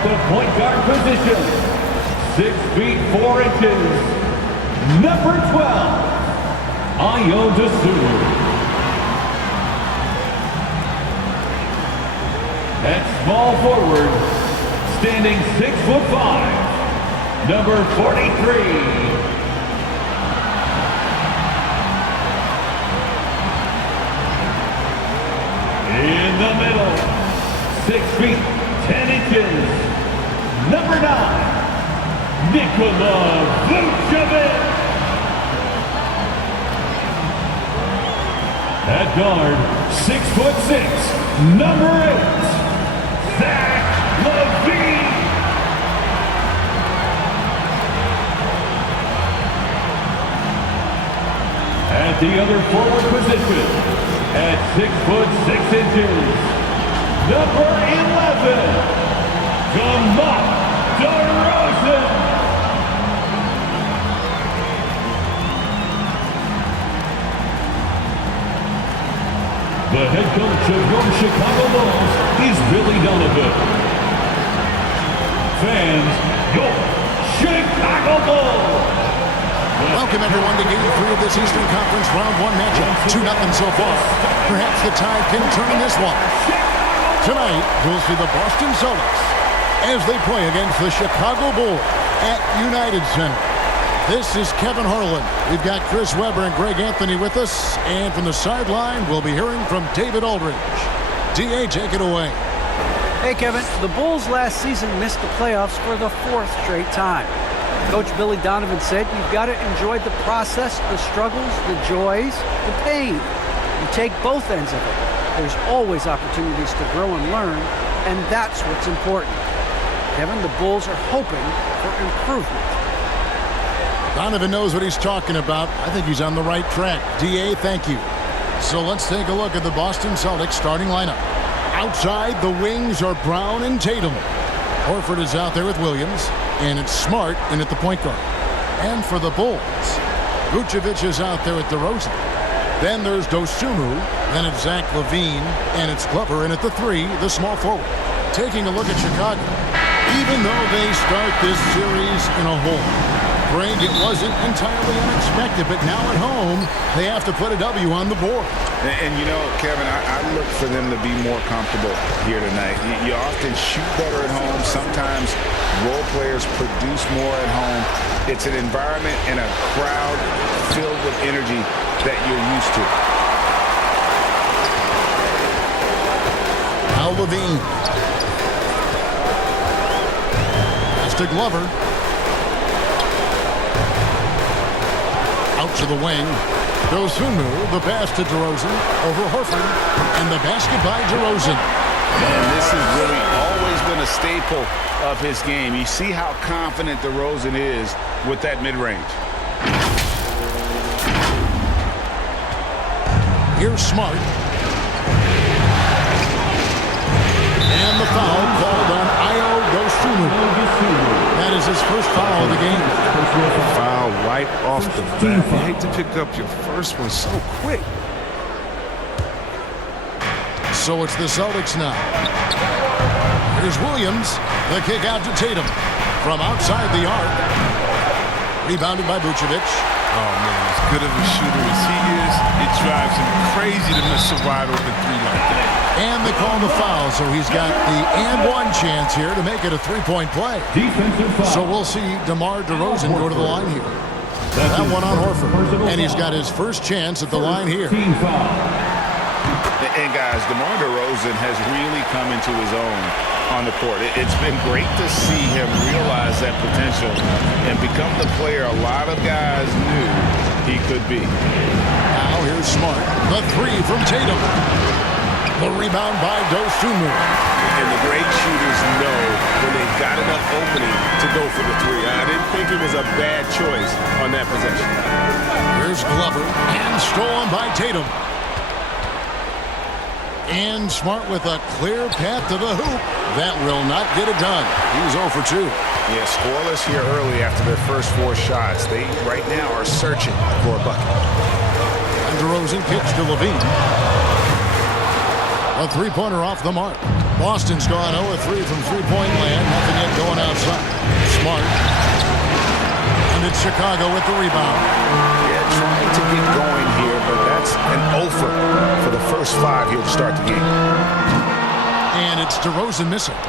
At the point guard position, 6 feet 4 inches, number 12, Ayo Dosunmu. At small forward, standing 6'5", number 43. In the middle, 6 feet 10 inches, number 9, Nikola Vucevic. At guard, 6'6", number 8, Zach LaVine. At the other forward position, at 6'6" number 11, DeMar DeRozan. The head coach of your Chicago Bulls is Billy Donovan. Fans, your Chicago Bulls. Welcome everyone to Game 3 of this Eastern Conference Round 1 matchup. 2-0 so far. Perhaps the tide can turn this one. Tonight, you'll see the Boston Celtics as they play against the Chicago Bulls at United Center. This is Kevin Harlan. We've got Chris Webber and Greg Anthony with us. And from the sideline, we'll be hearing from David Aldridge. D.A., take it away. Hey, Kevin. The Bulls last season missed the playoffs for the 4th straight time. Coach Billy Donovan said you've got to enjoy the process, the struggles, the joys, the pain. You take both ends of it. There's always opportunities to grow and learn, and that's what's important. Kevin, the Bulls are hoping for improvement. Donovan knows what he's talking about. I think he's on the right track. D.A., thank you. So let's take a look at the Boston Celtics starting lineup. Outside, the wings are Brown and Tatum. Horford is out there with Williams, and it's Smart in at the point guard. And for the Bulls, Vucevic is out there at DeRozan. Then there's Dosunmu, then it's Zach LaVine, and it's Glover in at the 3, the small forward. Taking a look at Chicago. Even though they start this series in a hole, Greg, it wasn't entirely unexpected, but now at home, they have to put a W on the board. And you know, Kevin, I look for them to be more comfortable here tonight. You often shoot better at home. Sometimes role players produce more at home. It's an environment and a crowd filled with energy that you're used to. Now LaVine. Pass to Glover. Out to the wing. Dosunmu, the pass to DeRozan. Over Horford. And the basket by DeRozan. And this has really always been a staple of his game. You see how confident DeRozan is with that mid-range. Here's Smart. And the foul called on Ayo Dosunmu. That is his first foul of the game. Foul right off the bat. You hate to pick up your first one so quick. So it's the Celtics now. Here's Williams. The kick out to Tatum. From outside the arc. Rebounded by Vucevic. Oh, man, as good of a shooter as he is, it drives him crazy to miss a wide open 3 like that. And they call the foul, so he's got the and-one chance here to make it a 3-point play. So we'll see DeMar DeRozan go to the line here. That one on Horford. And he's got his first chance at the line here. And guys, DeMar DeRozan has really come into his own on the court. It's been great to see him realize that potential and become the player a lot of guys knew he could be. Now here's Smart. The 3 from Tatum. The rebound by Dosunmu. And the great shooters know when they've got enough opening to go for the 3. I didn't think it was a bad choice on that possession. Here's Glover. And stolen by Tatum. And Smart with a clear path to the hoop. That will not get it done. He's 0 for 2. Yeah, scoreless here early after their first 4 shots. They, right now, are searching for a bucket. And DeRozan kicks to LaVine. A 3-pointer off the mark. Boston's gone 0 of 3 from three-point land. Nothing yet going outside. Smart. And it's Chicago with the rebound. Yeah, trying to get going here, but that's an offer for the first 5 here to start the game. And it's DeRozan missing.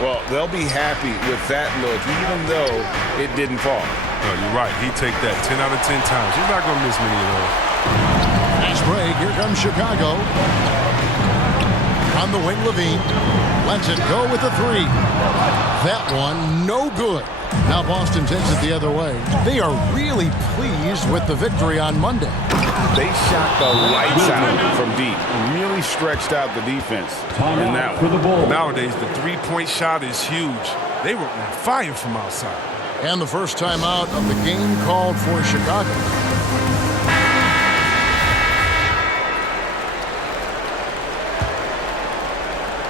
Well, they'll be happy with that look, even though it didn't fall. No, you're right. He'd take that 10 out of 10 times. He's not going to miss many of those. Nice break. Here comes Chicago. On the wing, Levine. Lets it go with the three. That one, no good. Now Boston takes it the other way. They are really pleased with the victory on Monday. They shot the lights out from deep. Really stretched out the defense. Time out for the Bulls. Nowadays, the three-point shot is huge. They were on fire from outside. And the first time out of the game called for Chicago.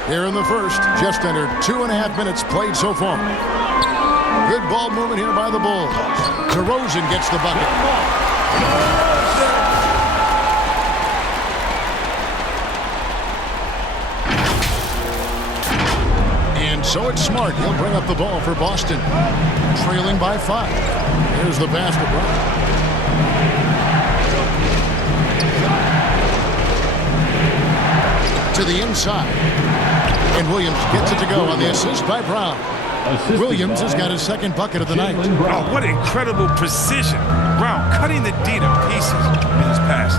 Here in the first, just under 2.5 minutes played so far. Good ball movement here by the Bulls. DeRozan gets the bucket. And so it's Smart. He'll bring up the ball for Boston. Trailing by 5. Here's the basket. To the inside. And Williams gets it to go on the assist by Brown. Williams has got his second bucket of the night. Oh, what incredible precision. Brown cutting the D to pieces in his pass.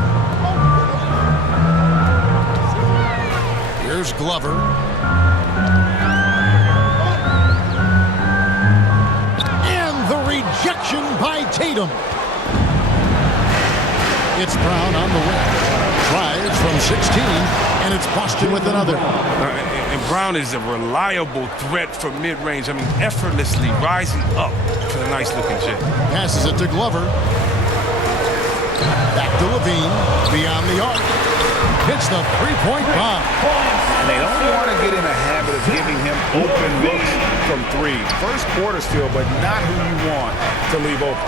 Here's Glover. And the rejection by Tatum. It's Brown on the wing. Tries from 16, and it's Boston with another. And Brown is a reliable threat from mid-range. I mean, effortlessly rising up for the nice-looking jet. Passes it to Glover. Back to Levine. Beyond the arc. Hits the three-point bomb. And they don't want to get in a habit of giving him open looks from 3. First quarter still, but not who you want to leave open.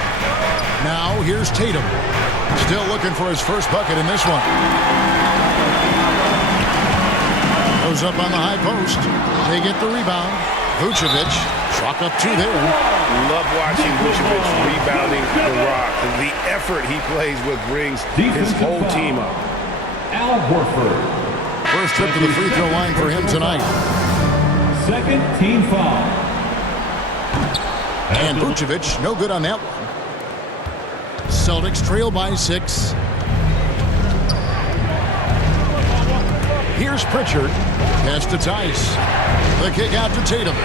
Now here's Tatum. Still looking for his first bucket in this one. Goes up on the high post. They get the rebound. Vucevic, chalk up 2 there. Love watching Vucevic rebounding the rock. The effort he plays with brings his whole team up. Al Horford. First trip to the free throw line for him tonight. Second team foul. And Vucevic, no good on that one. Celtics trail by 6. Here's Pritchard. Pass to Tice. The kick out to Tatum.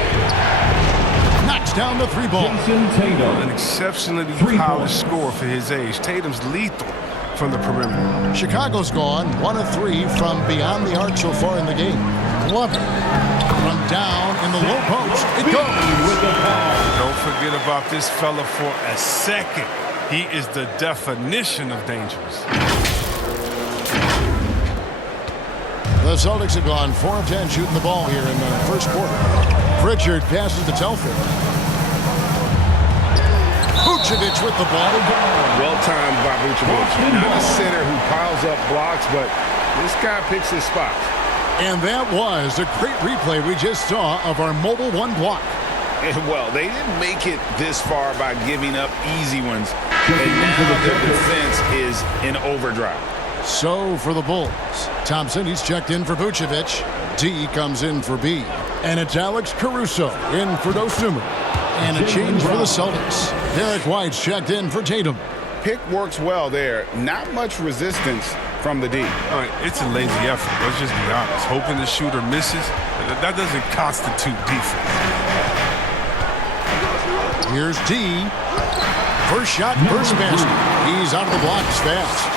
Knocks down the 3 ball. Jason Tatum. An exceptionally polished scorer for his age. Tatum's lethal from the perimeter. Chicago's gone 1 of 3 from beyond the arc so far in the game. Glover from down in the low post. It goes. With the foul. Don't forget about this fella for a second. He is the definition of dangerous. The Celtics have gone 4 of 10 shooting the ball here in the first quarter. Pritchard passes to Telford. Vucevic with the ball. Well timed by Vucevic. Not a center who piles up blocks, but this guy picks his spots. And that was a great replay we just saw of our mobile 1 block. Well, they didn't make it this far by giving up easy ones. And now their defense is in overdrive. So for the Bulls, Thompson, he's checked in for Vucevic. D comes in for B. And it's Alex Caruso in for Dosunmu. And a change for the Celtics. Derek White's checked in for Tatum. Pick works well there. Not much resistance from the D. All right, it's a lazy effort. Let's just be honest. Hoping the shooter misses, that doesn't constitute defense. Here's D. First shot, first basket. He's out of the blocks fast.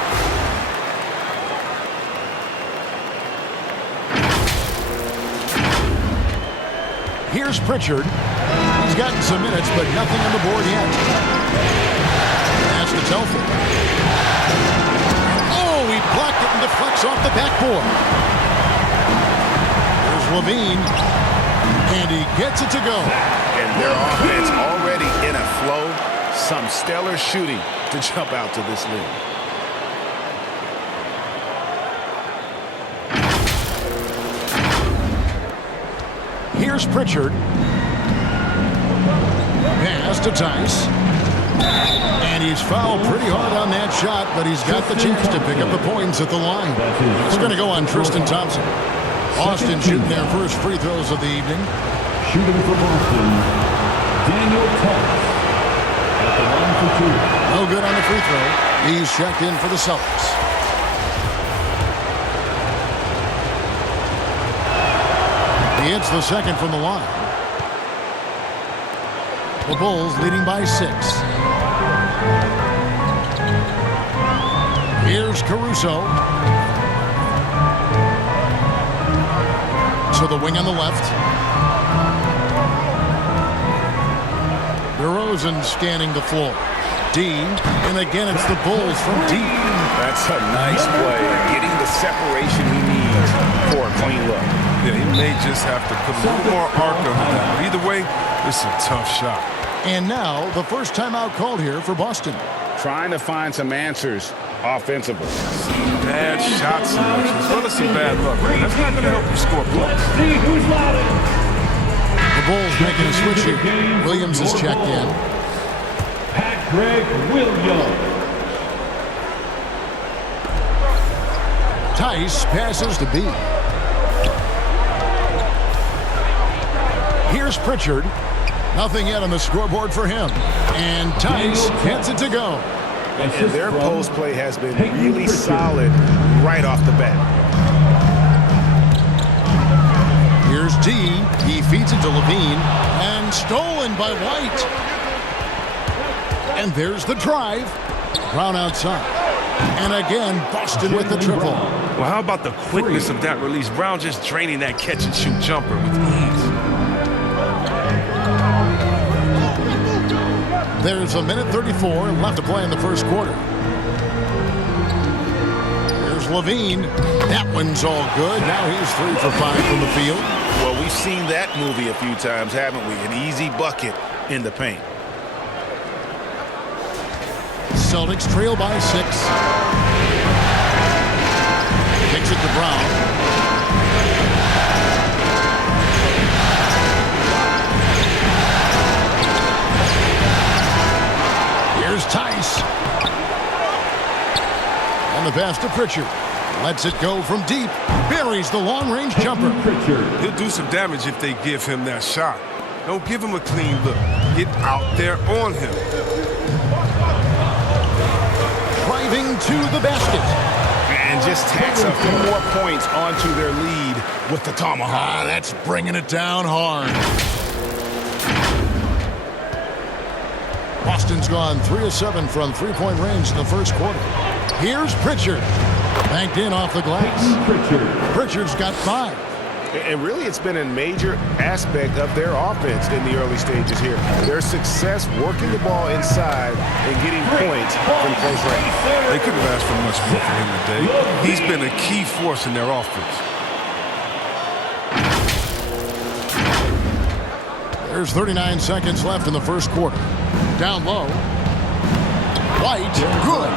Here's Pritchard. He's gotten some minutes, but nothing on the board yet. Pass to Telford. Oh, he blocked it and deflects off the backboard. Here's Levine. And he gets it to go. And their offense already in a flow. Some stellar shooting to jump out to this lead. Here's Pritchard. Pass to Tice. And he's fouled pretty hard on that shot, but he's got the chance to pick up the points at the line. It's going to go on Tristan Thompson. Boston shooting their first free throws of the evening. Shooting for Boston, Daniel Tice. At the line for two. No good on the free throw. He's checked in for the Celtics. He hits the second from the line. The Bulls leading by 6. Here's Caruso. To the wing on the left. DeRozan scanning the floor. D, and again it's the Bulls from D. That's a nice play. Getting the separation he needs for a clean look. Yeah, he may just have to put a little more arc on that. But either way, it's a tough shot. And now the first timeout called here for Boston. Trying to find some answers offensively. Bad shot selection as well as some bad luck. Right? That's not going to help you score points. See who's loudest. The Bulls making a switch here. Williams is checked in. Greg Williams. Tice passes to B. Here's Pritchard. Nothing yet on the scoreboard for him. And Tice gets it to go. And their post play has been really solid right off the bat. Here's D. He feeds it to Levine. And stolen by White. And there's the drive. Brown outside. And again, Boston with the triple. Well, how about the quickness of that release? Brown just draining that catch-and-shoot jumper with ease. There's a minute 34 left to play in the first quarter. Here's Levine. That one's all good. Now he's 3 for 5 from the field. Well, we've seen that movie a few times, haven't we? An easy bucket in the paint. Celtics trail by 6. Kicks it to Brown. Here's Tice. On the pass to Pritchard. Lets it go from deep. Buries the long-range jumper. He'll do some damage if they give him that shot. Don't give him a clean look. Get out there on him. Driving to the basket. And just tacks a few more points onto their lead with the tomahawk. That's bringing it down hard. Boston's gone 3 of 7 from three-point range in the first quarter. Here's Pritchard. Banked in off the glass. Pritchard's got 5. And really, it's been a major aspect of their offense in the early stages here. Their success working the ball inside and getting points from close range. They couldn't have asked for much more from him today. He's been a key force in their offense. There's 39 seconds left in the first quarter. Down low. White, good.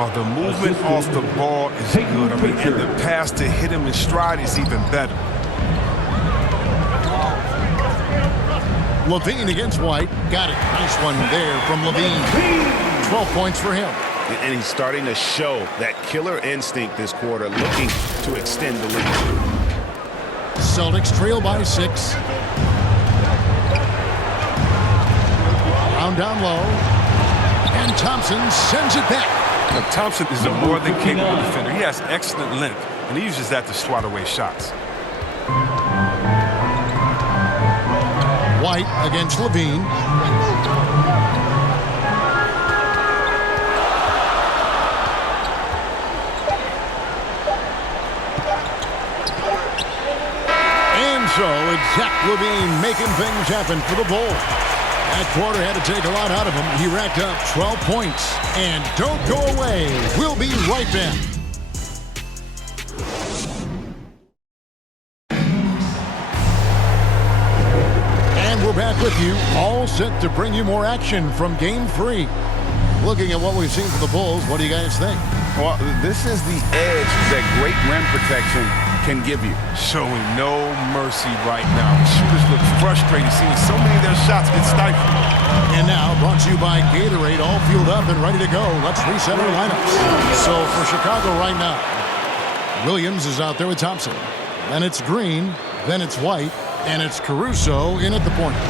Oh, the movement off the ball is good. I mean, and the pass to hit him in stride is even better. Levine against White. Got it. Nice one there from Levine. 12 points for him. And he's starting to show that killer instinct this quarter, looking to extend the lead. Celtics trail by 6. Brown down low. And Thompson sends it back. Now, Thompson is a more than capable defender. He has excellent length, and he uses that to swat away shots. White against Levine. And so it's Zach Levine making things happen for the Bulls. That quarter had to take a lot out of him. He racked up 12 points. And don't go away. We'll be right back. And we're back with you, all set to bring you more action from Game 3. Looking at what we've seen from the Bulls, what do you guys think? Well, this is the edge that great rim protection can give you. Showing no mercy right now. The shooters look frustrated, seeing so many of their shots get stifled. And now, brought to you by Gatorade, all fueled up and ready to go. Let's reset our lineups. So for Chicago right now, Williams is out there with Thompson. Then it's Green, then it's White, and it's Caruso in at the point.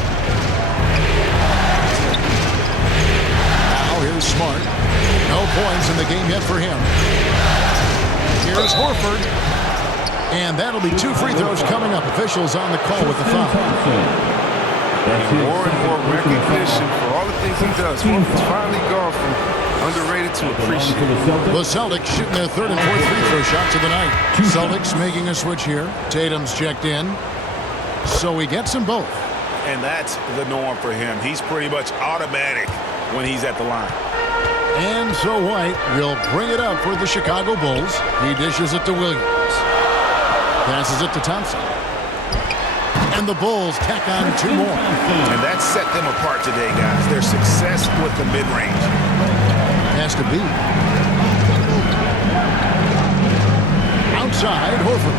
Now here's Smart. No points in the game yet for him. Here's Horford. And that'll be 2 free throws coming up. Officials on the call with the foul. More and more recognition for all the things he does. Horford's finally gone from underrated to appreciated. The Celtics shooting their 3rd and 4th free throw shots of the night. Celtics making a switch here. Tatum's checked in. So he gets them both. And that's the norm for him. He's pretty much automatic when he's at the line. And so White will bring it up for the Chicago Bulls. He dishes it to Williams. Passes it to Thompson. And the Bulls tack on 2 more. And that set them apart today, guys. Their success with the mid-range. Has to be. Outside, Horford.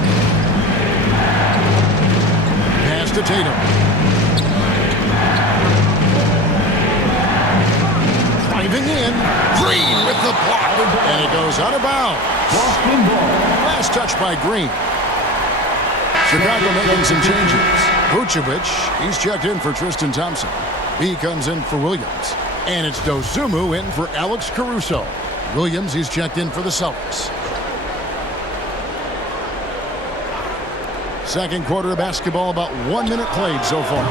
Pass to Tatum. Driving in. Green with the block. And it goes out of bounds. Boston ball. Last touch by Green. Chicago making some changes. Vucevic, he's checked in for Tristan Thompson. He comes in for Williams. And it's Dosunmu in for Alex Caruso. Williams, he's checked in for the Celtics. Second quarter of basketball, about 1 minute played so far.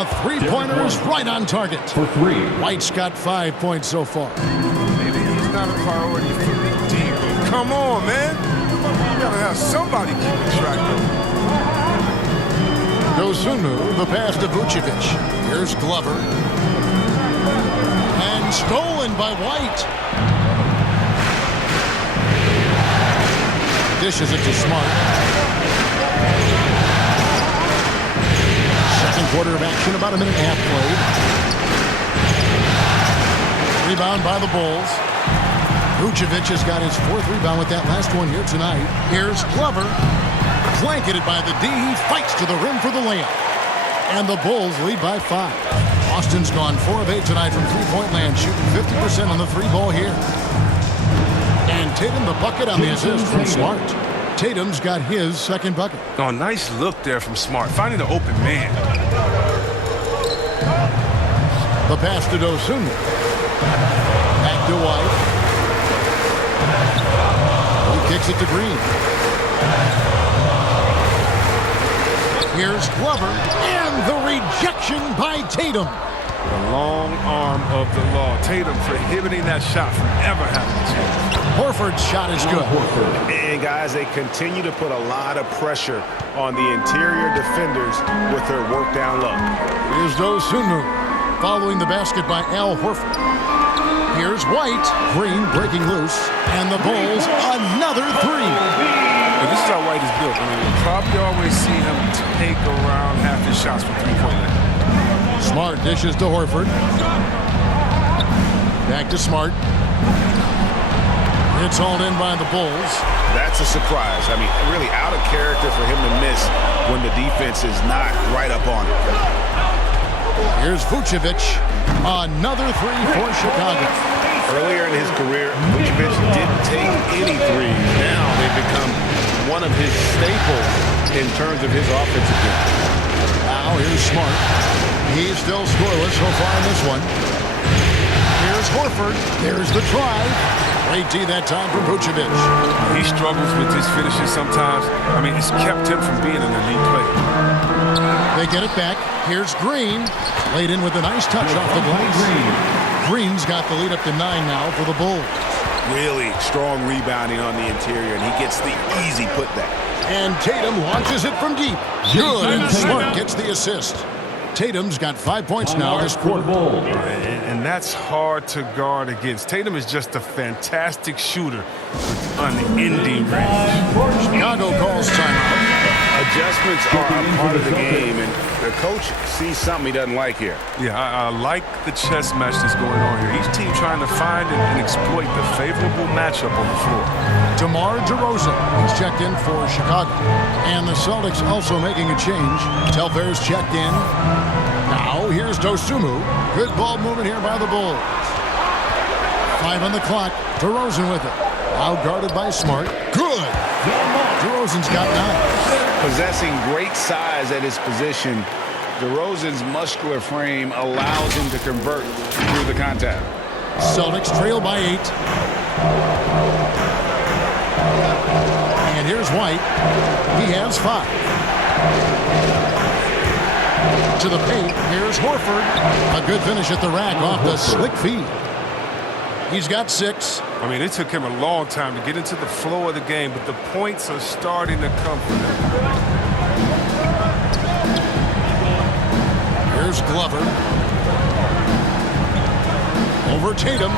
A 3-pointer is right on target. For 3. White's got 5 points so far. Maybe he's not a priority for the team. Come on, man. You gotta have somebody keeping track of him. Dosunmu, the pass to Vucevic. Here's Glover. And stolen by White. Dishes it to Smart. Second quarter of action, about 1.5 minutes played. Rebound by the Bulls. Vucevic has got his 4th rebound with that last one here tonight. Here's Glover. Blanketed by the D. He fights to the rim for the layup. And the Bulls lead by 5. Austin's gone 4 of 8 tonight from three-point land, shooting 50% on the 3-ball here. And Tatum the bucket on the assist from Smart. Tatum's got his 2nd bucket. Oh, nice look there from Smart, finding the open man. The pass to Dosunmu. Back to White. He kicks it to Green. Here's Glover, and the rejection by Tatum. The long arm of the law. Tatum prohibiting that shot from ever happening to him. Horford's shot is good. And guys, they continue to put a lot of pressure on the interior defenders with their work down low. Here's Dosunmu, following the basket by Al Horford. Here's White. Green breaking loose, and the Bulls another 3. And this is how White is built. I mean, we'll probably always see him take around half his shots from 3-point line. Smart dishes to Horford. Back to Smart. It's hauled in by the Bulls. That's a surprise. I mean, really out of character for him to miss when the defense is not right up on it. Here's Vucevic. Another 3 for Chicago. Earlier in his career, Vucevic didn't take any threes. Now they've become one of his staples in terms of his offensive game. Now here's Smart. He's still scoreless so far in this one. Here's Horford. There's the try. Great D that time for Vucevic. He struggles with his finishing sometimes. I mean, it's kept him from being an elite player. They get it back. Here's Green. Laid in with a nice touch off the glass. Green's got the lead up to 9 now for the Bulls. Really strong rebounding on the interior, and he gets the easy putback. And Tatum launches it from deep. Good, and Smart gets the assist. Tatum's got 5 points now this quarter. And that's hard to guard against. Tatum is just a fantastic shooter with unending range. Chicago calls timeout. Adjustments are a part of the game, and the coach sees something he doesn't like here. Yeah, I like the chess match that's going on here. Each team trying to find and exploit the favorable matchup on the floor. DeMar DeRozan, he's checked in for Chicago. And the Celtics also making a change. Telfair's checked in. Now here's Dosunmu. Good ball movement here by the Bulls. 5 on the clock. DeRozan with it. Now guarded by Smart. Good. DeRozan's got 9. Possessing great size at his position, DeRozan's muscular frame allows him to convert through the contact. Celtics trail by 8. And here's White. He has 5. To the paint. Here's Horford. A good finish at the rack off the slick feed. He's got 6. I mean, it took him a long time to get into the flow of the game, but the points are starting to come from him. Here's Glover. Over Tatum.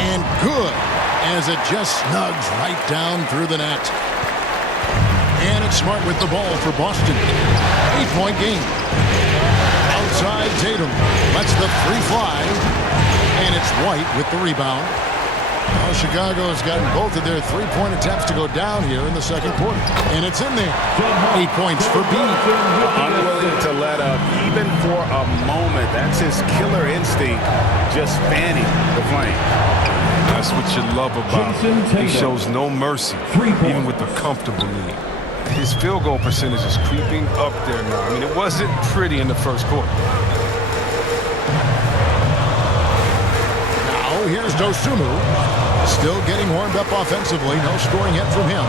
And good, as it just snugs right down through the net. And it's Smart with the ball for Boston. 8-point game. Outside Tatum lets the 3 fly. And it's White with the rebound. Well, Chicago has gotten both of their 3-point attempts to go down here in the second quarter. And it's in there. 8 points for B. Unwilling to let up, even for a moment. That's his killer instinct, just fanning the flame. That's what you love about him. He shows no mercy, even with the comfortable lead. His field goal percentage is creeping up there now. I mean, it wasn't pretty in the first quarter. Here's Dosunmu. Still getting warmed up offensively. No scoring yet from him.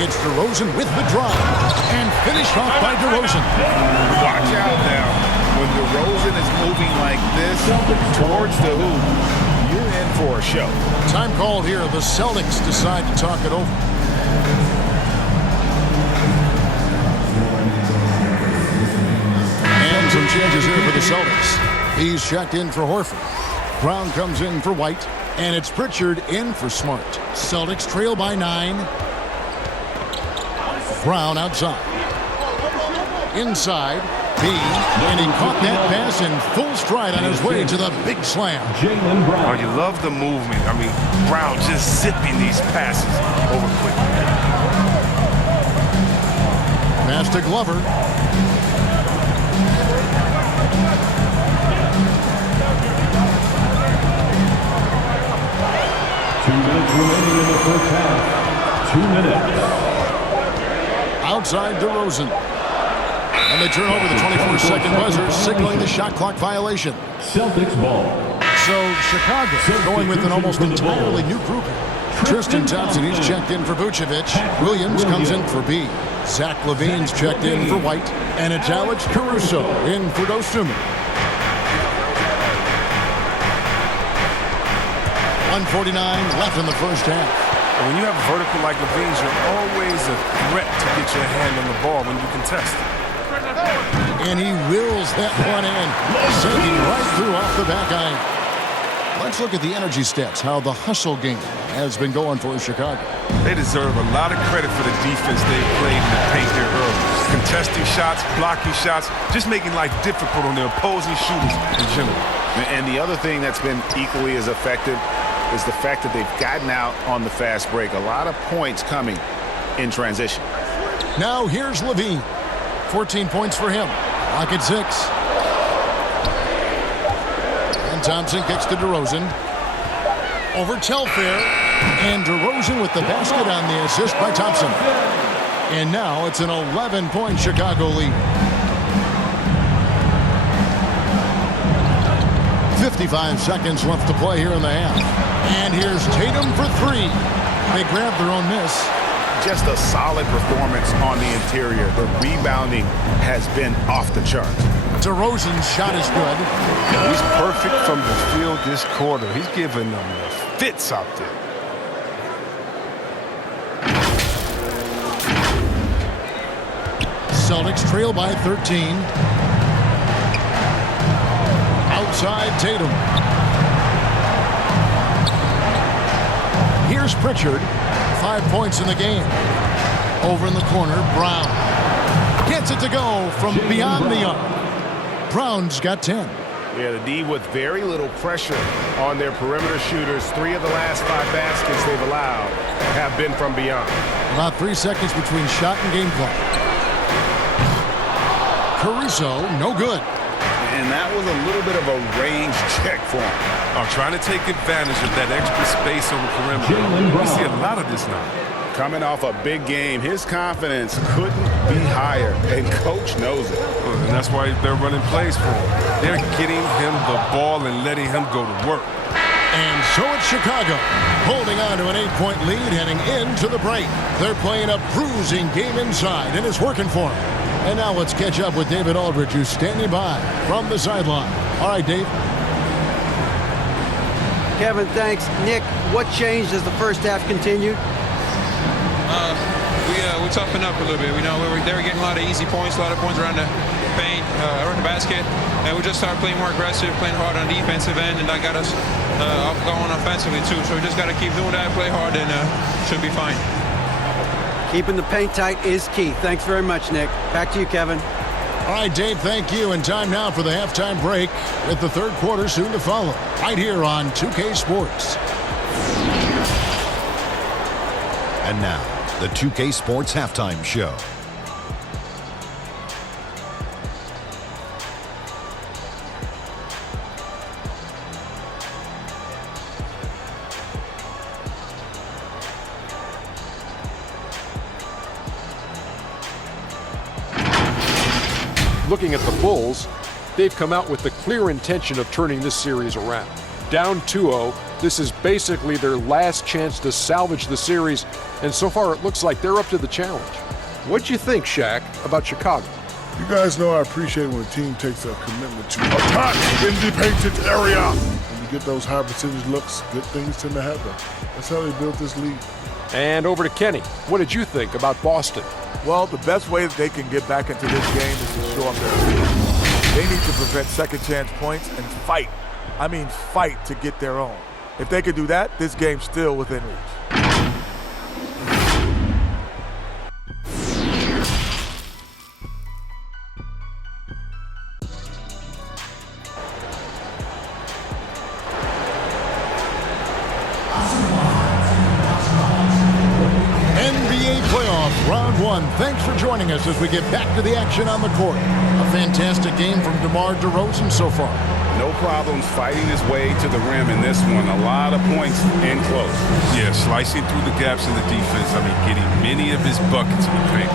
It's DeRozan with the drive. And finished off by DeRozan. Watch out now. When DeRozan is moving like this towards the hoop, you're in for a show. Time called here. The Celtics decide to talk it over. And some changes here for the Celtics. He's checked in for Horford. Brown comes in for White, and it's Pritchard in for Smart. Celtics trail by 9. Brown outside. Inside, B, and he caught that pass in full stride on his way to the big slam. Jaylen Brown. Oh, you love the movement. I mean, Brown just zipping these passes over quickly. Pass to Glover. Remaining in the first half. 2 minutes. Outside DeRozan. And they turn over the 24-second buzzer, signaling the shot clock violation. Celtics ball. So Chicago going with an almost entirely new group. Tristan Thompson, he's checked in for Vucevic. Williams comes in for B. Zach LaVine's checked in for White. And it's Alex Caruso in for Dosunmu. 1:49 left in the first half. And when you have a vertical like LaVine's, you're always a threat to get your hand on the ball when you contest. And he wills that one in, sinking right through off the back iron. Let's look at the energy stats, how the hustle game has been going for Chicago. They deserve a lot of credit for the defense they've played in the paint here early. Contesting shots, blocking shots, just making life difficult on the opposing shooters in general. And the other thing that's been equally as effective is the fact that they've gotten out on the fast break. A lot of points coming in transition. Now here's LaVine. 14 points for him. Lock at 6. And Thompson kicks to DeRozan. Over Telfair. And DeRozan with the basket on the assist by Thompson. And now it's an 11-point Chicago lead. 55 seconds left to play here in the half. And here's Tatum for 3. They grab their own miss. Just a solid performance on the interior. The rebounding has been off the charts. DeRozan's shot is good. He's perfect from the field this quarter. He's giving them the fits out there. Celtics trail by 13. Outside Tatum. Here's Pritchard. 5 points in the game. Over in the corner, Brown. Gets it to go from beyond the arc. Brown's got 10. Yeah, the D with very little pressure on their perimeter shooters. 3 of the last 5 baskets they've allowed have been from beyond. About 3 seconds between shot and game clock. Caruso, no good. And that was a little bit of a range check for him. Trying to take advantage of that extra space on the perimeter. We see a lot of this now. Coming off a big game, his confidence couldn't be higher, and coach knows it. And that's why they're running plays for him. They're getting him the ball and letting him go to work. And so it's Chicago, holding on to an 8-point lead heading into the break. They're playing a bruising game inside, and it's working for them. And now let's catch up with David Aldridge, who's standing by from the sideline. All right, Dave. Kevin, thanks. Nick, what changed as the first half continued? We toughened up a little bit. We know they were getting a lot of easy points, a lot of points around the paint, around the basket, and we just started playing more aggressive, playing hard on the defensive end, and that got us going offensively too. So we just got to keep doing that, play hard, and should be fine. Keeping the paint tight is key. Thanks very much, Nick. Back to you, Kevin. All right, Dave, thank you. And time now for the halftime break with the third quarter soon to follow. Right here on 2K Sports. And now, the 2K Sports Halftime Show. Looking at the Bulls, they've come out with the clear intention of turning this series around. Down 2-0, this is basically their last chance to salvage the series, and so far it looks like they're up to the challenge. What'd you think, Shaq, about Chicago? You guys know I appreciate when a team takes a commitment to attack in the painted area. When you get those high percentage looks, good things tend to happen. That's how they built this league. And over to Kenny. What did you think about Boston? Well, the best way that they can get back into this game is to show them their ability. They need to prevent second chance points and fight. I mean fight to get their own. If they could do that, this game's still within reach. Round one. Thanks for joining us as we get back to the action on the court. A fantastic game from DeMar DeRozan so far. No problems fighting his way to the rim in this one. A lot of points in close. Yeah, slicing through the gaps in the defense. I mean, getting many of his buckets in the paint.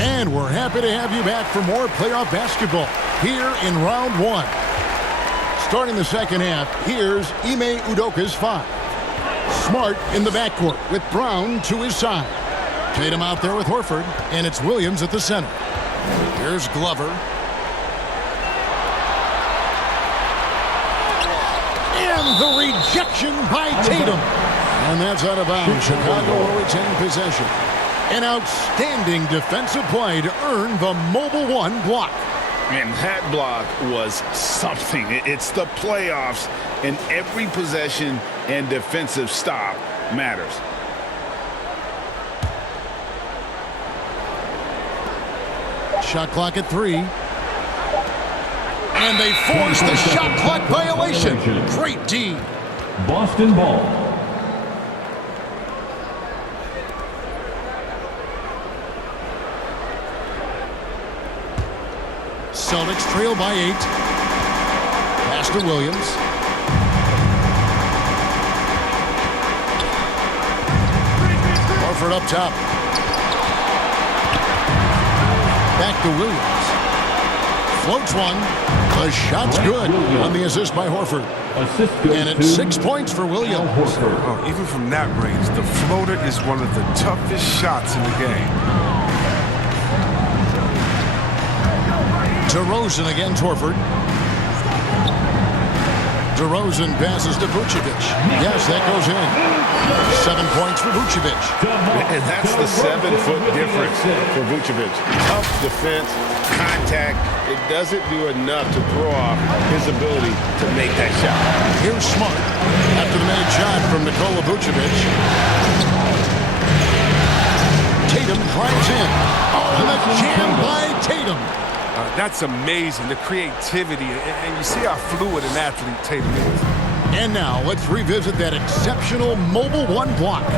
And we're happy to have you back for more playoff basketball here in round one. Starting the second half, here's Ime Udoka's 5. Smart in the backcourt with Brown to his side. Tatum out there with Horford, and it's Williams at the center. Here's Glover. And the rejection by Tatum. And that's out of bounds. Chicago will retain possession. An outstanding defensive play to earn the Mobile One block. And that block was something. It's the playoffs, and every possession and defensive stop matters. Shot clock at 3. And they force the shot clock violation. Great D. Boston ball. Celtics trail by 8. Pass to Williams. Horford up top. Back to Williams. Floats one. The shot's good on the assist by Horford. And it's 6 points for Williams. Oh, even from that range, the floater is one of the toughest shots in the game. DeRozan against Horford. DeRozan passes to Vucevic. Yes, that goes in. 7 points for Vucevic. And that's the 7-foot difference for Vucevic. Tough defense, contact. It doesn't do enough to throw off his ability to make that shot. Here's Smart after the made shot from Nikola Vucevic. That's amazing, the creativity, and you see how fluid an athlete Tatum is. And now let's revisit that exceptional Mobile One block.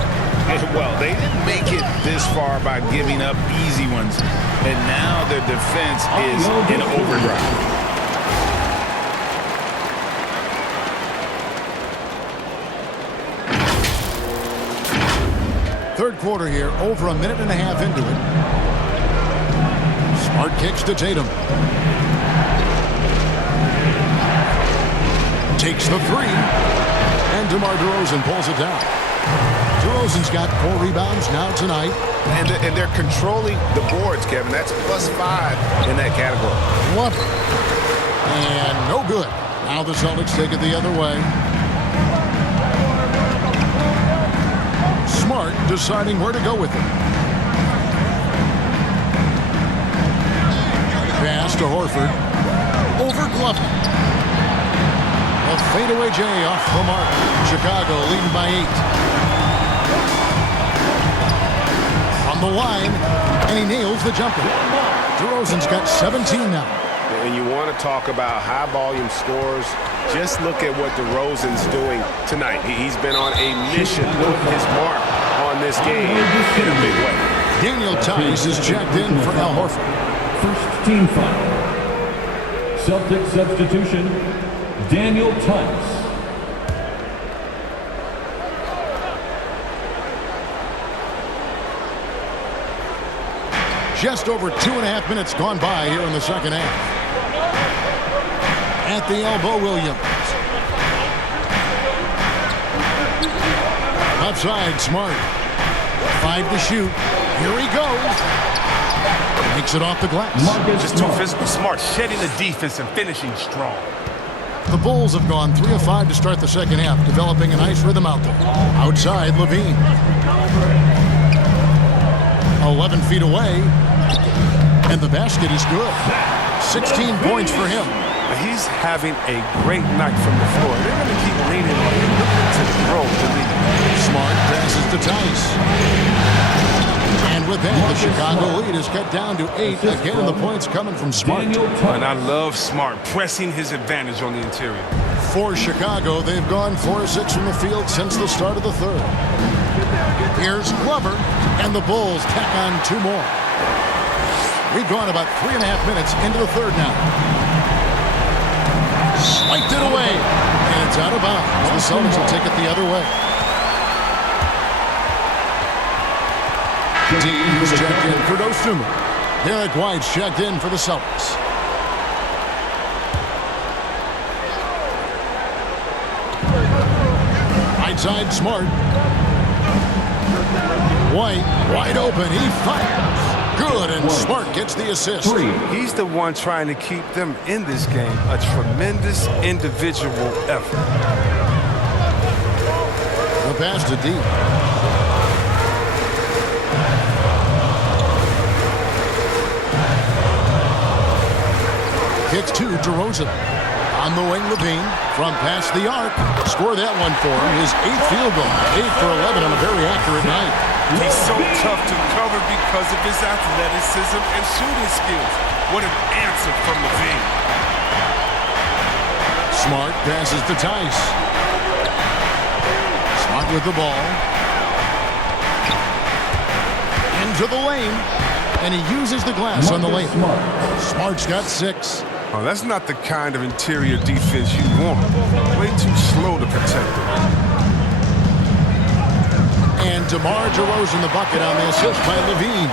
Well, they didn't make it this far by giving up easy ones, and now their defense is in overdrive. Third quarter here, over a minute and a half into it. Smart kicks to Tatum. Takes the three. And DeMar DeRozan pulls it down. DeRozan's got 4 rebounds now tonight. And they're controlling the boards, Kevin. That's +5 in that category. Love it. And no good. Now the Celtics take it the other way. Smart deciding where to go with it. Pass to Horford. Over Glover. A fadeaway J off the mark. Chicago leading by 8. On the line, and he nails the jumper. DeRozan's got 17 now. And you want to talk about high volume scores, just look at what DeRozan's doing tonight. He's been on a mission to put his mark on this game in a big way. Daniel Tice is checked in for Al Horford. First team foul. Celtics substitution, Daniel Tice. Just over 2.5 minutes gone by here in the second half. At the elbow, Williams. Outside, Smart. 5 to shoot. Here he goes. Makes it off the glass. Just too physical. Smart, shedding the defense and finishing strong. The Bulls have gone 3 of 5 to start the second half, developing a nice rhythm out there. Outside, Levine. 11 feet away. And the basket is good. 16 points for him. He's having a great night from the floor. They're going to keep leaning on him, looking to grow the lead. Smart passes to Tice. And with that, the Chicago lead is cut down to 8. Again, the points coming from Smart. And I love Smart pressing his advantage on the interior. For Chicago, they've gone 4 of 6 from the field since the start of the third. Here's Glover, and the Bulls tack on 2 more. We've gone about 3.5 minutes into the third now. Swiped it away, and it's out of bounds. The Celtics will take it the other way. Dean's checked in for Dosunmu. Derek White's checked in for the Celtics. Right side, Smart. White, wide open, he fires. Good, and Smart gets the assist. He's the one trying to keep them in this game. A tremendous individual effort. The pass to D. Kicks to DeRozan. On the wing, Levine. From past the arc. Score that one for him. His 8th field goal. 8 for 11 on a very accurate night. He's so tough to cover because of his athleticism and shooting skills. What an answer from Levine. Smart passes to Tice. Smart with the ball. Into the lane. And he uses the glass on the lane. Smart's got 6. Oh, that's not the kind of interior defense you want. Way too slow to protect him. And DeMar DeRozan the bucket on the assist by Levine.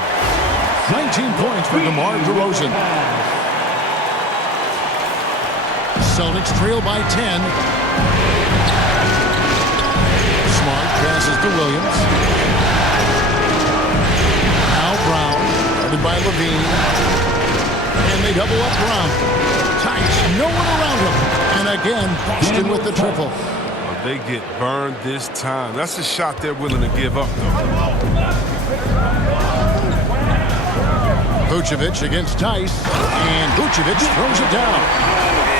19 points for DeMar DeRozan. Celtics trail by 10. Smart passes to Williams. Now Brown, guarded by Levine. And they double up Brown. Tice, no one around him. And again, Boston with the triple. They get burned this time. That's a shot they're willing to give up, though. Vucevic against Tice, and Vucevic throws it down.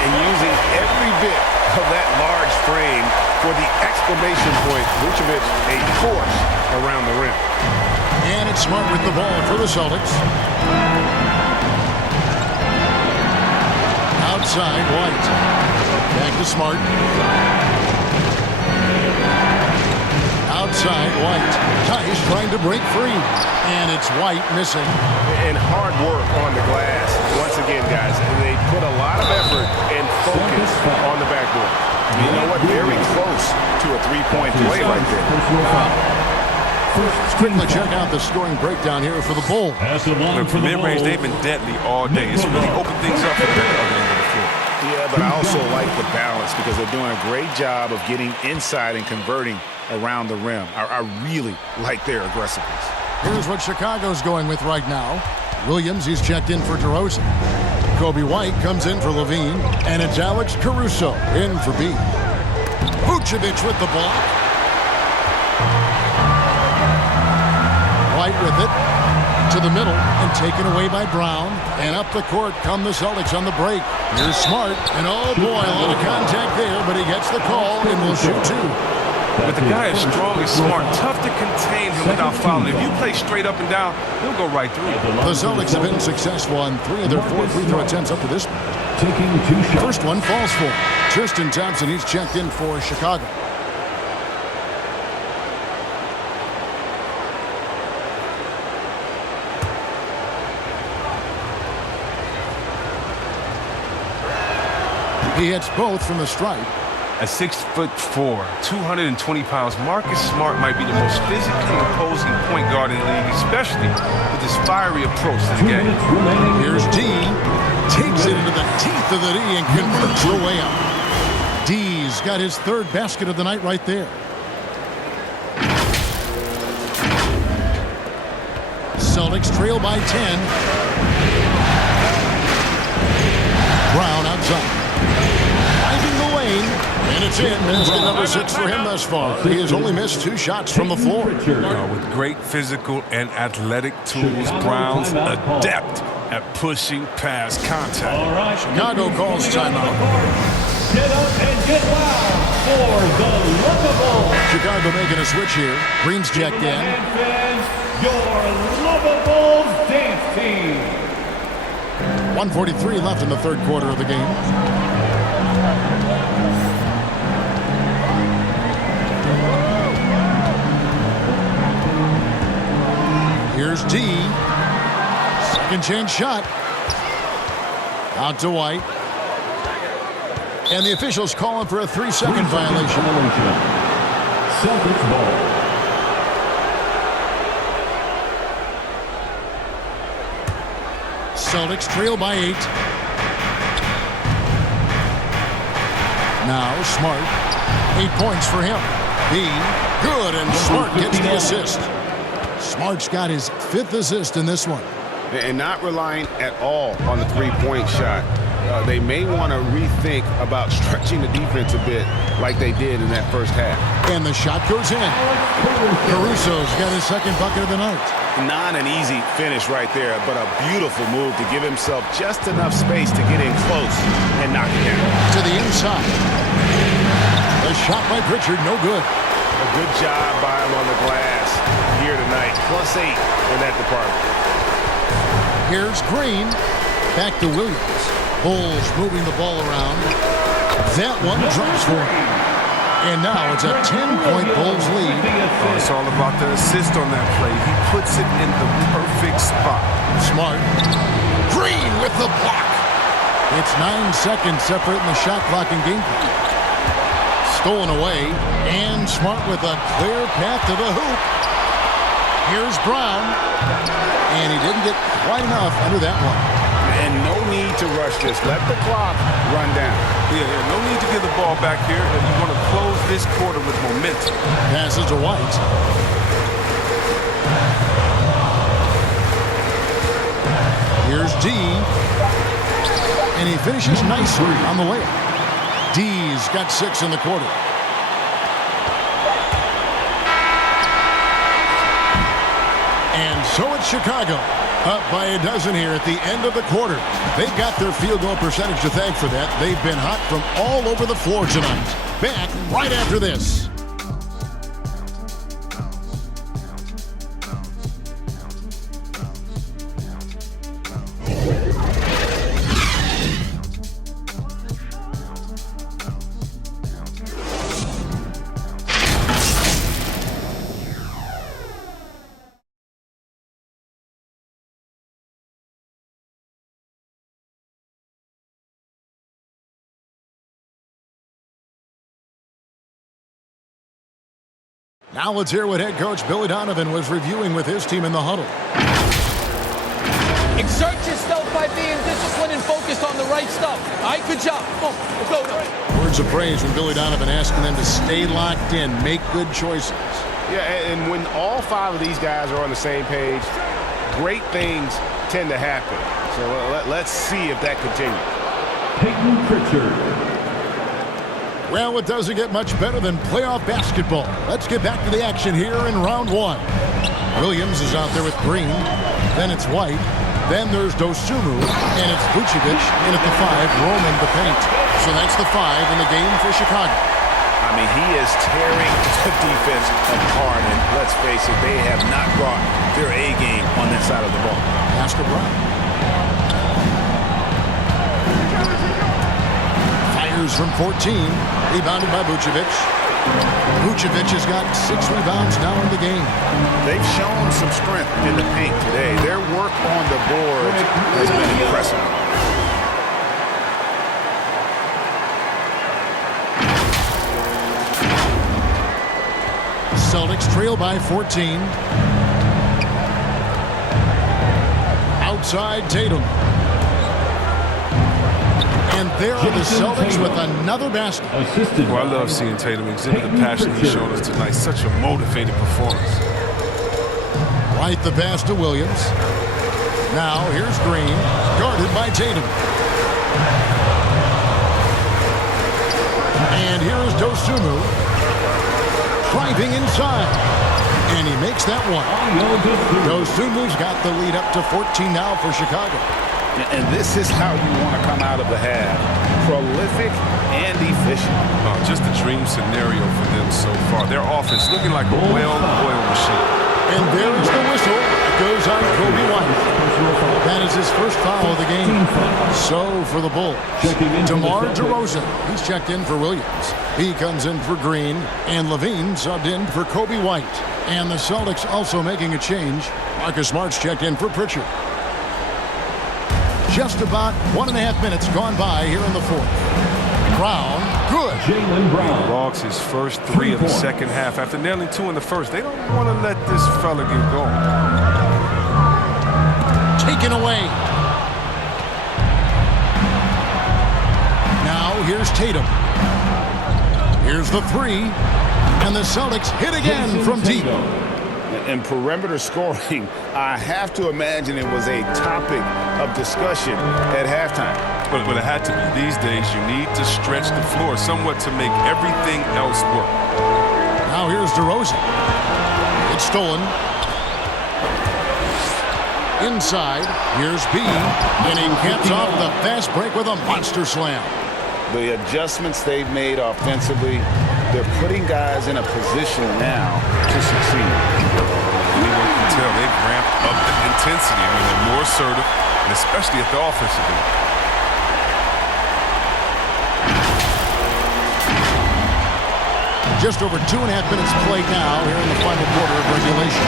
And using every bit of that large frame for the exclamation point, Vucevic a force around the rim. And it's Smart with the ball for the Celtics. Outside, White. Back to Smart. Outside, White. Tice trying to break free. And it's White missing. And hard work on the glass. Once again, guys, they put a lot of effort and focus on the backboard. You know what? Very close to a three-point play right there. Quickly check out the scoring breakdown here for the Bulls. Look, from mid-range, they've been deadly all day. It's really opened things up for the other end of the floor. Yeah, but I also like the balance because they're doing a great job of getting inside and converting around the rim. I really like their aggressiveness. Here's what Chicago's going with right now. Williams, he's checked in for DeRozan. Kobe White comes in for Levine. And it's Alex Caruso in for B. Vucevic with the block. White with it. To the middle and taken away by Brown. And up the court come the Celtics on the break. Here's Smart. And oh boy, a lot of contact there, but he gets the call and will shoot two. But the guy is strong and Smart. Tough to contain him without fouling. If you play straight up and down, he'll go right through you. The Celtics have been successful on 3 of their 4 free throw attempts up to this point. First one falls for Tristan Thompson. He's checked in for Chicago. He hits both from the stripe. At 6'4", 220 pounds, Marcus Smart might be the most physically imposing point guard in the league, especially with his fiery approach to the game. Here's D. Takes it into the teeth of the D and converts the way up. D's got his 3rd basket of the night right there. Celtics trail by 10. Brown outside. Finding the lane. And it's in. Basket number 6 for him thus far. He has only missed 2 shots from the floor. With great physical and athletic tools, Brown's adept at pushing past contact. All right. Chicago calls timeout. Get up and get loud for the Lovables. Chicago making a switch here. Green's checked in. And fans, your Lovables dance team. 1:43 left in the 3rd quarter of the game. Here's D. Second chance shot. Out to White. And the officials calling for a 3-second violation. Celtics ball. Celtics trail by 8. Now Smart. 8 points for him. B. Good, and Smart gets the assist. Smart's got his 5th assist in this one. And not relying at all on the three-point shot. They may want to rethink about stretching the defense a bit like they did in that first half. And the shot goes in. Caruso's got his 2nd bucket of the night. Not an easy finish right there, but a beautiful move to give himself just enough space to get in close and knock it down. To the inside. The shot by Pritchard, no good. A good job by him on the glass here tonight. +8 in that department. Here's Green. Back to Williams. Bulls moving the ball around. That one drops for him. And now it's a 10-point Bulls lead. Oh, it's all about the assist on that play. He puts it in the perfect spot. Smart. Green with the block. It's 9 seconds separating the shot clock and game clock. Stolen away. And Smart with a clear path to the hoop. Here's Brown. And he didn't get quite enough under that one. And no need to rush this. Let the clock run down. Yeah, no need to give the ball back here. And you want to close this quarter with momentum. Passes to White. Here's D. And he finishes nicely on the layup. D's got 6 in the quarter. And so it's Chicago. Up by a dozen here at the end of the quarter. They've got their field goal percentage to thank for that. They've been hot from all over the floor tonight. Back right after this. Now let's hear what head coach Billy Donovan was reviewing with his team in the huddle. Exert yourself by being disciplined and focused on the right stuff. All right, good job. Let's go. Words of praise from Billy Donovan asking them to stay locked in, make good choices. Yeah, and when all 5 of these guys are on the same page, great things tend to happen. So let's see if that continues. Peyton Pritchard. Well, it doesn't get much better than playoff basketball. Let's get back to the action here in round 1. Williams is out there with Green. Then it's White. Then there's Dosumu. And it's Vucevic in at the 5, roaming the paint. So that's the 5 in the game for Chicago. I mean, he is tearing the defense apart. And let's face it, they have not brought their A game on that side of the ball. Pass to Brown. Fires from 14. Rebounded by Vucevic. Vucevic has got 6 rebounds now in the game. They've shown some strength in the paint today. Their work on the board has been impressive. Celtics trail by 14. Outside Tatum. And there are the Celtics with another basket. Well, I love seeing Tatum exhibit the passion he's shown us tonight. Such a motivated performance. Right the pass to Williams. Now here's Green, guarded by Tatum. And here is Dosumu, driving inside. And he makes that one. Dosumu's got the lead up to 14 now for Chicago. And this is how you want to come out of the half. Prolific and efficient. Oh, just a dream scenario for them so far. Their offense looking like a well-oiled machine. And there's the whistle. It goes on Kobe White. That is his first foul of the game. So for the Bulls, DeMar DeRozan. He's checked in for Williams. He comes in for Green. And Levine subbed in for Kobe White. And the Celtics also making a change. Marcus Smart's checked in for Pritchard. Just about 1.5 minutes gone by here in the 4th. Brown, good. Jaylen Brown logs his first 3 of the second half. After nailing 2 in the first, they don't want to let this fella get going. Taken away. Now here's Tatum. Here's the 3. And the Celtics hit again from deep. And perimeter scoring, I have to imagine it was a topic of discussion at halftime. But it had to be. These days, you need to stretch the floor somewhat to make everything else work. Now here's DeRozan. It's stolen. Inside, here's B. And he caps off the fast break with a monster slam. The adjustments they've made offensively, they're putting guys in a position now to succeed. Anyone can tell they've ramped up the intensity. I mean, they're more assertive, and especially at the offensive end. Just over 2.5 minutes played now here in the final quarter of regulation.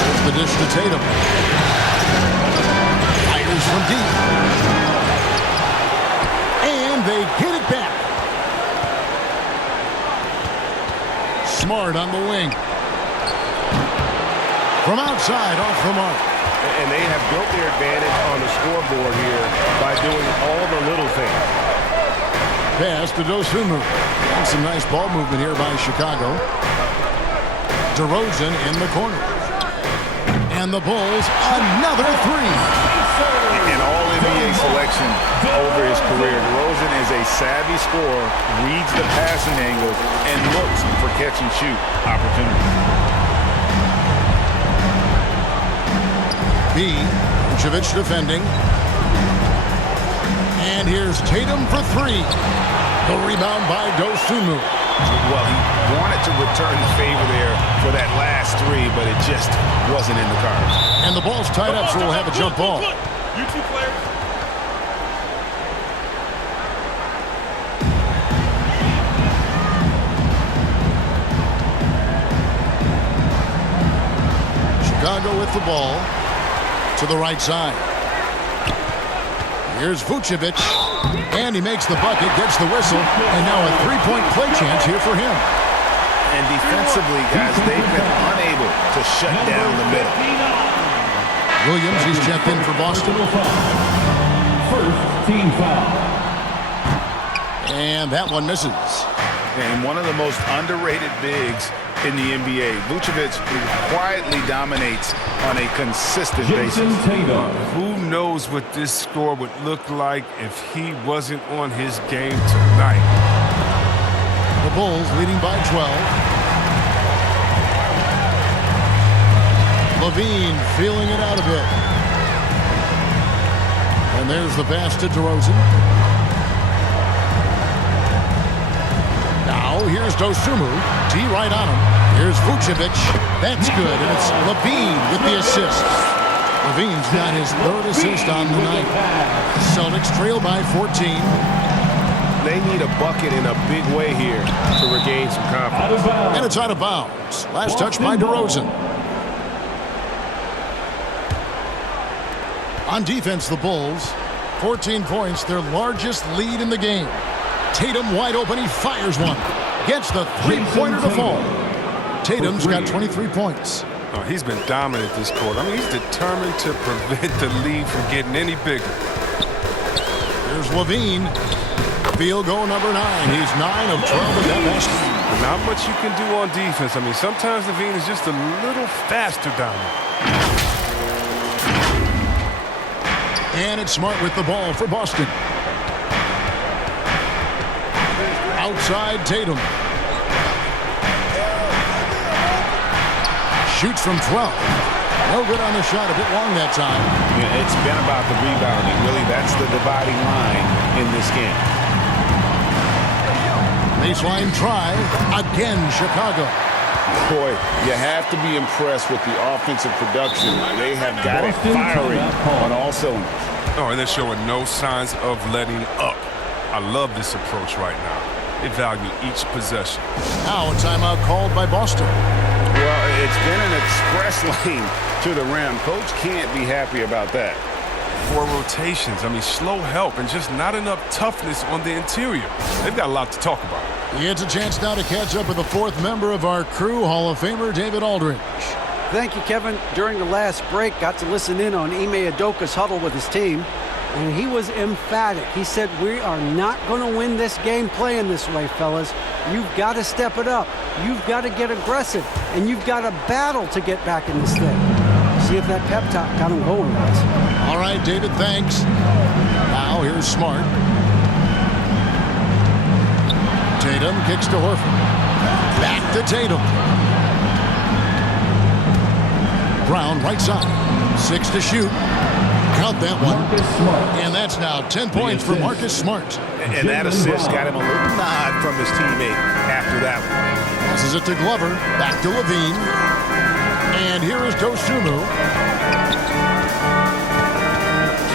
There's the dish to Tatum. Fires from deep. And they get it back. Smart on the wing. From outside, off the mark. And they have built their advantage on the scoreboard here by doing all the little things. Pass to Dosumu. And some nice ball movement here by Chicago. DeRozan in the corner. And the Bulls, another 3. An all-NBA selection over his career. DeRozan is a savvy scorer, reads the passing angles, and looks for catch-and-shoot opportunities. B. Vucevic defending. And here's Tatum for 3. The rebound by Dosumu. Well, he wanted to return the favor there for that last 3, but it just wasn't in the cards. And the ball's tied up, so we'll have a jump ball. You two players. Chicago with the ball to the right side. Here's Vucevic. And he makes the bucket, gets the whistle, and now a three-point play chance here for him. And defensively, guys, they've been unable to shut down the middle. Williams, he's checked in for Boston. First team foul. And that one misses. And one of the most underrated bigs in the NBA. Vucevic quietly dominates on a consistent basis. Who knows what this score would look like if he wasn't on his game tonight? The Bulls leading by 12. Levine feeling it out a bit. And there's the pass to DeRozan. Now here's Dosunmu. T right on him. Here's Vucevic. That's good. And it's Levine with the assist. Levine's got his third assist on the night. Celtics trail by 14. They need a bucket in a big way here to regain some confidence. And it's out of bounds. Last touch by DeRozan. On defense, the Bulls. 14 points, their largest lead in the game. Tatum wide open, he fires one. Gets the three-pointer to fall. Tatum's got 23 points. Oh, he's been dominant this quarter. I mean, he's determined to prevent the lead from getting any bigger. Here's Levine. Field goal number 9. He's 9 of 12 with that basket. Not much you can do on defense. I mean, sometimes Levine is just a little faster down there. And it's Smart with the ball for Boston. Outside Tatum. Shoots from 12. No good on the shot. A bit long that time. Yeah, it's been about the rebounding. Really, that's the dividing line in this game. Baseline try. Again, Chicago. Boy, you have to be impressed with the offensive production. They have got it firing on all cylinders. Oh, and they're showing no signs of letting up. I love this approach right now. They value each possession. Now a timeout called by Boston. Well, it's been an express lane to the rim. Coach can't be happy about that. 4 rotations. I mean, slow help and just not enough toughness on the interior. They've got a lot to talk about. He gets a chance now to catch up with the 4th member of our crew, Hall of Famer David Aldridge. Thank you, Kevin. During the last break, got to listen in on Ime Udoka's huddle with his team. And he was emphatic. He said, we are not going to win this game playing this way, fellas. You've got to step it up. You've got to get aggressive. And you've got to battle to get back in this thing. See if that pep talk got him going, guys. All right, David, thanks. Now here's Smart. Tatum kicks to Horford. Back to Tatum. Brown right side. 6 to shoot. Count that one. And that's now 10 points for Marcus Smart. And that assist got him a little nod from his teammate after that one. Passes it to Glover. Back to Levine. And here is Dosunmu.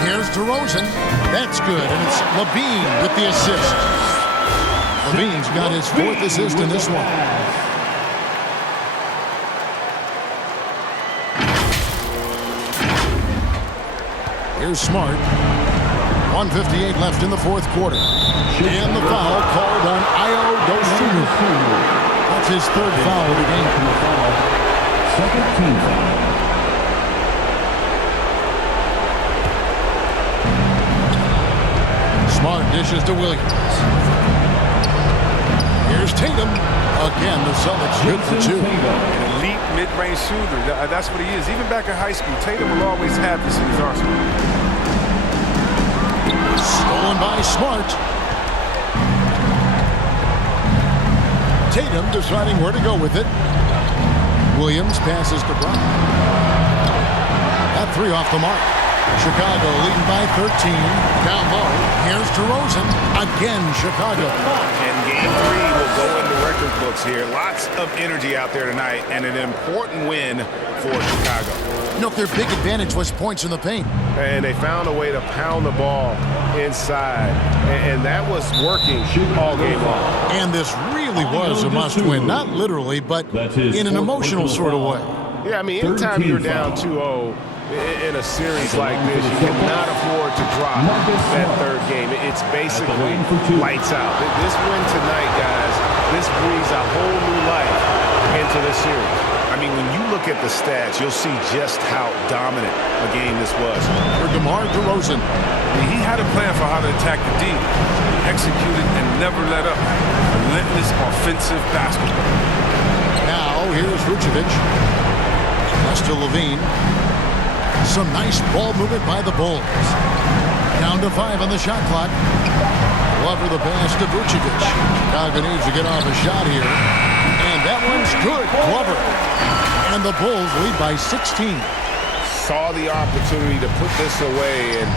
Here's DeRozan. That's good. And it's Levine with the assist. Levine's got his 4th assist in this one. Here's Smart. 1:58 left in the 4th quarter. And the foul called on Ayo Dosunmu. That's his 3rd foul of the game. Second team foul. Smart dishes to Williams. Here's Tatum. Again, the Celtics good for 2. An elite mid-range shooter. That's what he is. Even back in high school, Tatum will always have this in his arsenal. Stolen by Smart. Tatum deciding where to go with it. Williams passes to Brown. That 3 off the mark. Chicago leading by 13. Down low. Here's DeRozan. Again, Chicago. And game 3 will go in the record books here. Lots of energy out there tonight and an important win for Chicago. You know, their big advantage was points in the paint. And they found a way to pound the ball inside. And that was working all game long. And this really was a must-win. Not literally, but in an emotional sort of way. Yeah, I mean, anytime you're down 2-0, In a series like this, you cannot afford to drop that third game. It's basically lights out. This win tonight, guys, this breathes a whole new life into the series. I mean, when you look at the stats, you'll see just how dominant a game this was. For DeMar DeRozan. He had a plan for how to attack the D. Executed and never let up. Relentless offensive basketball. Now, here's Vucevic. Pass to Levine. Some nice ball movement by the Bulls. Down to 5 on the shot clock. Glover the pass to Vucevic. Chicago needs to get off a shot here. And that one's good. Glover. And the Bulls lead by 16. Saw the opportunity to put this away and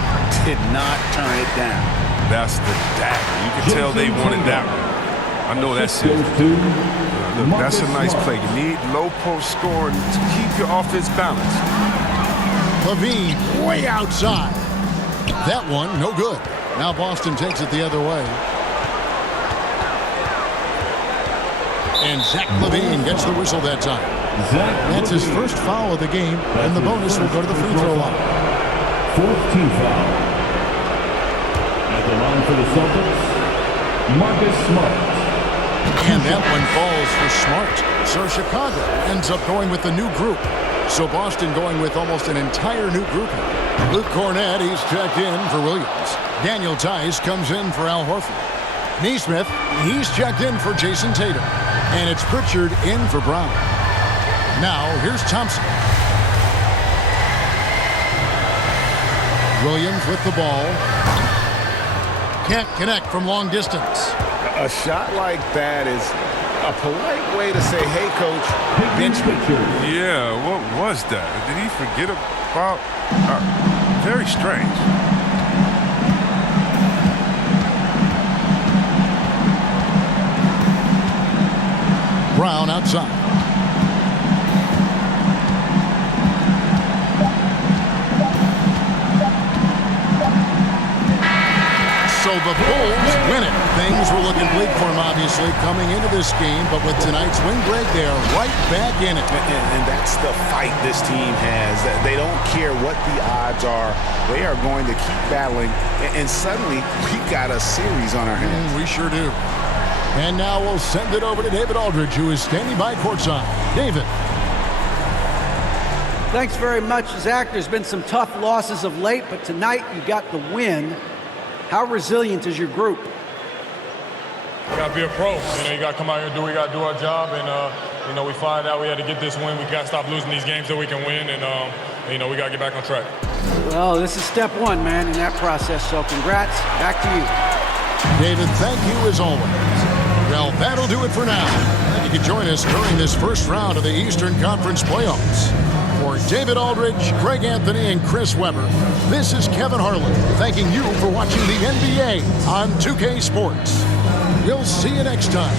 did not turn it down. That's the dagger. You can tell they wanted that one. I know that's it. Look, that's a nice play. You need low post scoring to keep your offense balanced. Levine way outside. That one, no good. Now Boston takes it the other way. And Zach Levine gets the whistle that time. That's his first foul of the game, and the bonus will go to the free throw line. 4th team foul. At the line for the Celtics, Marcus Smart. And that one falls for Smart. So Chicago ends up going with the new group. So Boston going with almost an entire new group. Luke Cornett, he's checked in for Williams. Daniel Tice comes in for Al Horford. Neesmith, he's checked in for Jason Tatum. And it's Pritchard in for Brown. Now, here's Thompson. Williams with the ball. Can't connect from long distance. A shot like that is a polite way to say, hey, coach, bench me. Yeah, what was that? Did he forget about? Very strange. Brown outside. So the Bulls win it. Things were looking bleak for them, obviously, coming into this game. But with tonight's win, Greg, they are right back in it. And that's the fight this team has. They don't care what the odds are. They are going to keep battling. And suddenly, we've got a series on our hands. We sure do. And now we'll send it over to David Aldridge, who is standing by courtside. David. Thanks very much, Zach. There's been some tough losses of late, but tonight you got the win. How resilient is your group? You got to be a pro. You got to come out here and do what we got to do our job. And, we find out we had to get this win. We got to stop losing these games so we can win. And, we got to get back on track. Well, this is step one, man, in that process. So congrats. Back to you. David, thank you as always. Well, that'll do it for now. Glad you could join us during this first round of the Eastern Conference playoffs. For David Aldridge, Greg Anthony, and Chris Webber, this is Kevin Harlan thanking you for watching the NBA on 2K Sports. We'll see you next time.